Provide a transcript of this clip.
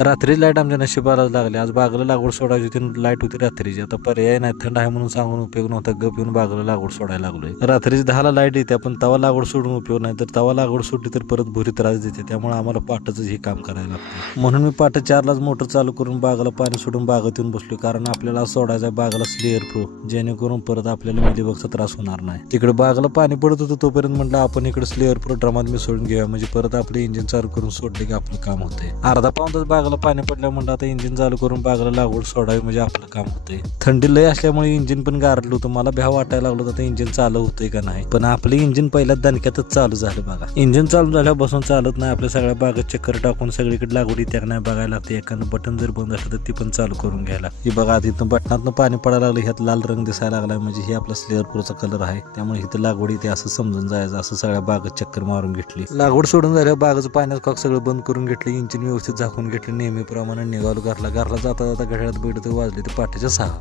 रात्री लाईट आमच्या नशिबाला लागली. आज बागला लागवड सोडायची होती, लाईट होती रात्रीची. आता पर्याय नाही, थंड आहे म्हणून सांगून उपयोग नव्हता. गप येऊन बागला लागवड सोडायला लागलोय. रात्रीची 10ला लाईट येते, पण तवा लागवड सोडून उपयोग नाही. तर तवा लागवड सोडली तर परत भुरी त्रास देते. त्यामुळे आम्हाला पाटच हे काम करायला लागतं. म्हणून मी पाट 4लाच मोटर चालू करून बागला पाणी सोडून बागेत येऊन बसलो. कारण आपल्याला सोडायचा बागला स्लेअर प्रो, जेणेकरून परत आपल्याला मिलीबगचा त्रास होणार नाही. तिकडे बागला पाणी पडत होतं तोपर्यंत म्हटलं आपण इकडे स्लेअर प्रो ड्रमात मी सोडून घेऊया, म्हणजे परत आपले इंजिन चालू करून सोडले की आपलं काम होतंय. अर्धा पाऊण तास बागला पाणी पडल्या म्हणलं आता इंजिन चालू करून बागला लागवड सोडावी, म्हणजे आपलं काम होतंय. थंडी लय असल्यामुळे इंजिन पण गारलं होतं. मला भ्या वाटायला लागलं होतं इंजिन चालू होतंय का नाही. पण आपलं इंजिन पहिल्या दणक्यातच चालू झालं बघा. इंजिन चालू झाल्यापासून चालत नाही. आपल्या सगळ्या बागेत चक्कर टाकून सगळीकडे लागवड येते का नाही बघायला लागते. एखादं बटन जर बंद असलं तर ती पण चालू करून घ्यायला. ही बघा इथं बटनातनं पाणी पडायला लागलं, ह्यात लाल रंग दिसायला लागलाय, म्हणजे हे आपला स्लेअर प्रोचा कलर आहे. त्यामुळे इथं लागवड येते असं समजून जायचं. असं सगळ्या बागेत चक्कर मारून घेतली. लागवड सोडून झाल्यावर बागेचं पाण्याचं कॉक सगळं बंद करून घेतलं. इंजिन व्यवस्थित झाकून घेतलं. नेहमीप्रमाणे निघालो घरला. जाता जाता घड्याळात बैठत वाजले ते 5:06.